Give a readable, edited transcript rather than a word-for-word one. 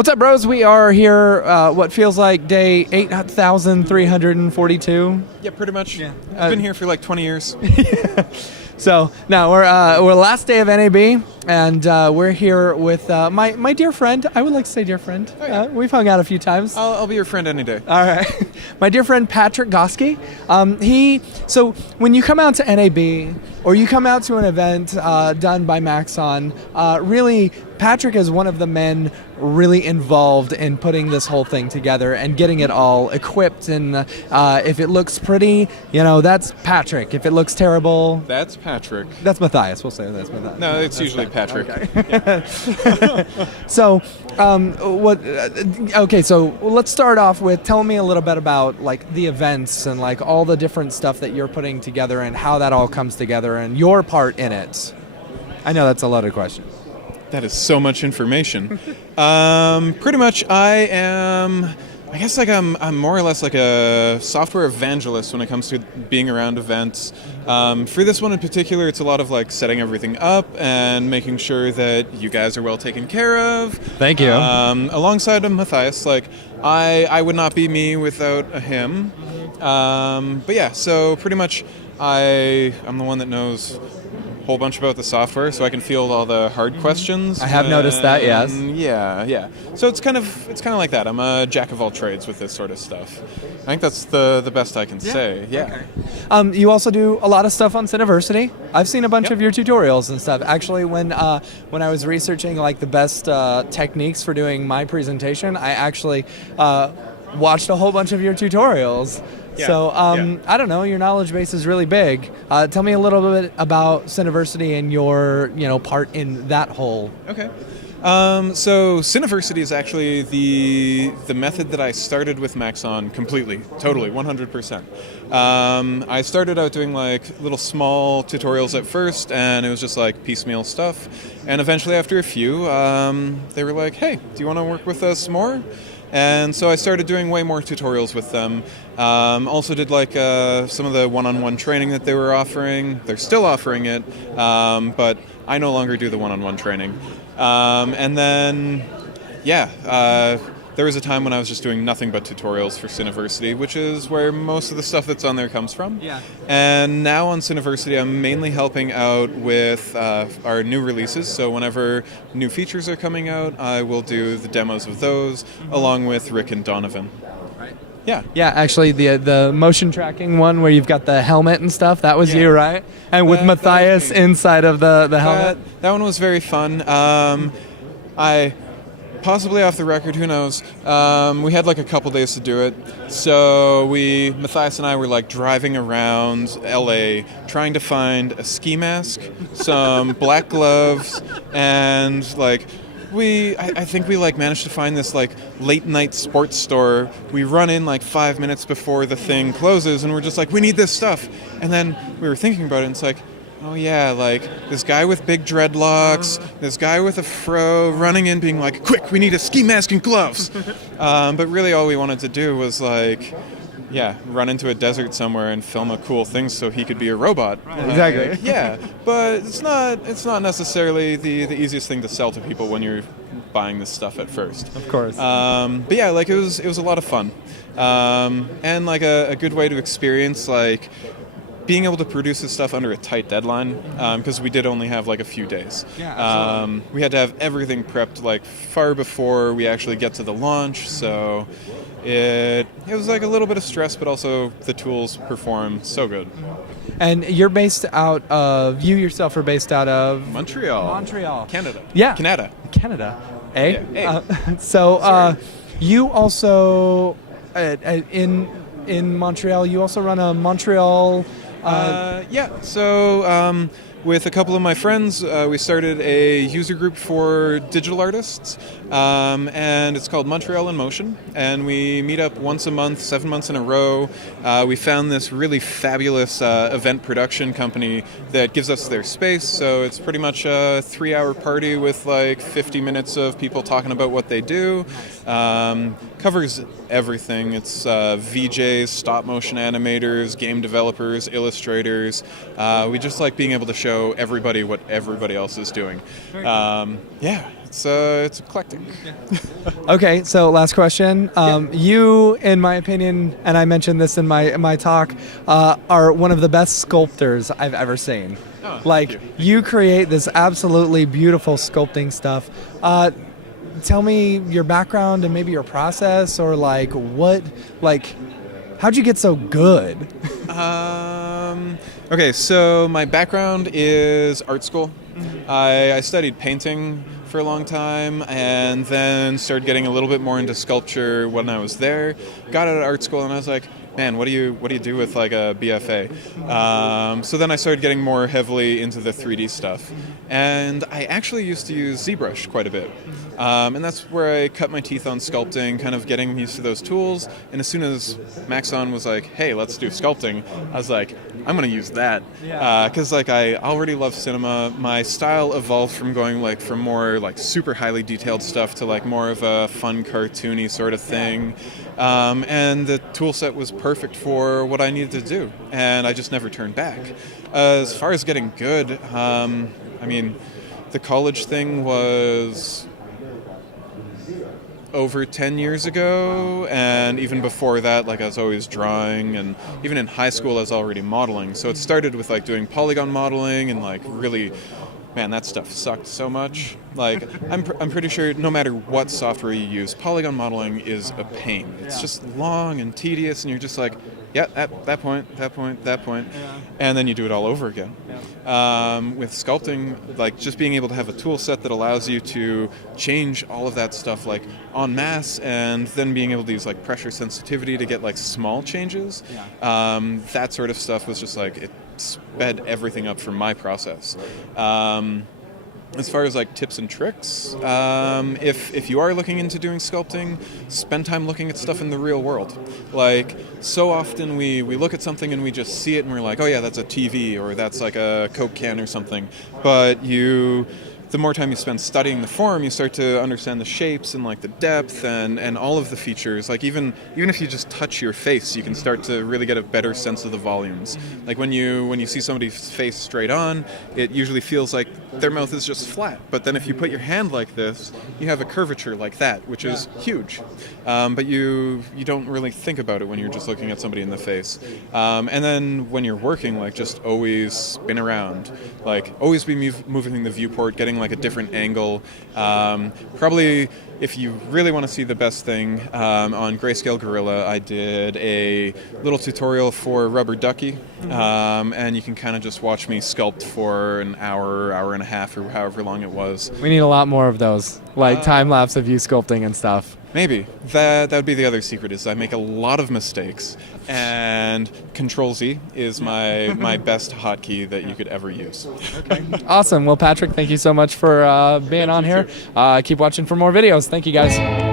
What's up, bros? We are here, what feels like day 8,342. Yeah, pretty much. Yeah. I've been here for like 20 years. So, no, we're last day of NAB, and we're here with my dear friend. I would like to say dear friend. Oh, yeah. We've hung out a few times. I'll be your friend any day. All right. My dear friend Patrick Goski. So when you come out to NAB or you come out to an event done by Maxon, really Patrick is one of the men really involved in putting this whole thing together and getting it all equipped. And if it looks pretty, that's Patrick. If it looks terrible, That's Patrick. that's Matthias. We'll say that's Matthias. No, it's usually Patrick. Okay. Yeah. So, okay, so let's start off with tell me a little bit about like the events and like all the different stuff that you're putting together and how that all comes together and your part in it. I know that's a lot of questions. That is so much information. Pretty much, I guess like I'm more or less like a software evangelist when it comes to being around events. For this one in particular, it's a lot of like setting everything up and making sure that you guys are well taken care of. Thank you. Alongside of Matthias, like I would not be me without a him. But yeah, so pretty much I'm the one that knows a whole bunch about the software, so I can field all the hard questions. I have noticed that, yes. Yeah. So it's kind of like that. I'm a jack of all trades with this sort of stuff. I think that's the best I can say. Yeah. Okay. You also do a lot of stuff on Cineversity. I've seen a bunch Yep. of your tutorials and stuff. Actually, when I was researching like the best techniques for doing my presentation, I actually watched a whole bunch of your tutorials. Yeah. So Yeah. I don't know, your knowledge base is really big. Tell me a little bit about Cineversity and your part in that whole. Okay. So Cineversity is actually the method that I started with Maxon completely, totally, 100%. I started out doing like little small tutorials at first, and it was just like piecemeal stuff. And eventually, after a few, they were like, "Hey, do you want to work with us more?" And so I started doing way more tutorials with them. Also did like some of the one-on-one training that they were offering. They're still offering it, but I no longer do the one-on-one training. And then, there was a time when I was just doing nothing but tutorials for Cineversity, which is where most of the stuff that's on there comes from. Yeah. And now on Cineversity, I'm mainly helping out with our new releases. So whenever new features are coming out, I will do the demos of those, along with Rick and Donovan. Right. Yeah. Yeah, actually, the motion tracking one where you've got the helmet and stuff, that was Yeah. you, right? And with That was Matthias me. inside of the helmet. That one was very fun. I possibly off the record, who knows? We had like a couple days to do it, so Matthias and I were like driving around LA trying to find a ski mask, some black gloves, and like I think we like managed to find this like late night sports store. We run in like 5 minutes before the thing closes, and we're just like, we need this stuff. And then we were thinking about it, and it's like, oh yeah, like this guy with big dreadlocks, this guy with a fro running in being like, quick, we need a ski mask and gloves. But really all we wanted to do was like, run into a desert somewhere and film a cool thing so he could be a robot. Exactly. Yeah, but it's not necessarily the easiest thing to sell to people when you're buying this stuff at first. Of course. But yeah, like it was a lot of fun. And like a good way to experience like being able to produce this stuff under a tight deadline, because we did only have like a few days. Yeah, absolutely. We had to have everything prepped like far before we actually get to the launch, so it was like a little bit of stress, but also the tools perform so good. And you're based out of, you yourself are based out of? Montreal. Canada. Yeah. Canada. Eh? Yeah, So you also, in Montreal, you also run a Montreal... So with a couple of my friends, we started a user group for digital artists, and it's called Montreal In Motion, and we meet up once a month, 7 months in a row. We found this really fabulous event production company that gives us their space, so it's pretty much a 3-hour party with like 50 minutes of people talking about what they do. Covers everything. It's VJs, stop motion animators, game developers, illustrators. We just like being able to show everybody what everybody else is doing. it's eclectic. Okay, so last question. You, in my opinion, and I mentioned this in my talk, are one of the best sculptors I've ever seen. Oh, like, thank you create this absolutely beautiful sculpting stuff. Tell me your background and maybe your process, or how'd you get so good? Okay, so my background is art school. I studied painting for a long time, and then started getting a little bit more into sculpture when I was there. Got out of art school, and I was like, man, what do you do with like a BFA? So then I started getting more heavily into the 3D stuff, and I actually used to use ZBrush quite a bit. And that's where I cut my teeth on sculpting, kind of getting used to those tools. And as soon as Maxon was like, hey, let's do sculpting, I was like, I'm going to use that. Because I already love cinema. My style evolved from going from more super highly detailed stuff to more of a fun, cartoony sort of thing. And the tool set was perfect for what I needed to do. And I just never turned back. As far as getting good, the college thing was over 10 years ago, and even before that, I was always drawing, and even in high school I was already modeling. So it started with doing polygon modeling, and really, man, that stuff sucked so much. I'm pretty sure no matter what software you use, polygon modeling is a pain. It's just long and tedious, and you're just yeah, at that point, and then you do it all over again. With sculpting, just being able to have a tool set that allows you to change all of that stuff en masse, and then being able to use pressure sensitivity to get small changes. That sort of stuff was just it sped everything up for my process. As far as tips and tricks, if you are looking into doing sculpting, spend time looking at stuff in the real world. So often we look at something and we just see it and we're like, oh yeah, that's a TV, or that's a Coke can or something. But the more time you spend studying the form, you start to understand the shapes and the depth and all of the features. Even if you just touch your face, you can start to really get a better sense of the volumes. When you see somebody's face straight on, it usually feels like their mouth is just flat. But then if you put your hand like this, you have a curvature like that, which is huge. But you don't really think about it when you're just looking at somebody in the face. And then when you're working, just always spin around. Always be moving the viewport, getting a different angle. Probably, if you really want to see the best thing, on Grayscale Gorilla, I did a little tutorial for Rubber Ducky, and you can kind of just watch me sculpt for an hour and a half, or however long it was. We need a lot more of those, time lapse of you sculpting and stuff. Maybe. That would be the other secret, is I make a lot of mistakes, and Control-Z is my best hotkey that you could ever use. Okay. Awesome. Well, Patrick, thank you so much for being on here. Keep watching for more videos. Thank you, guys.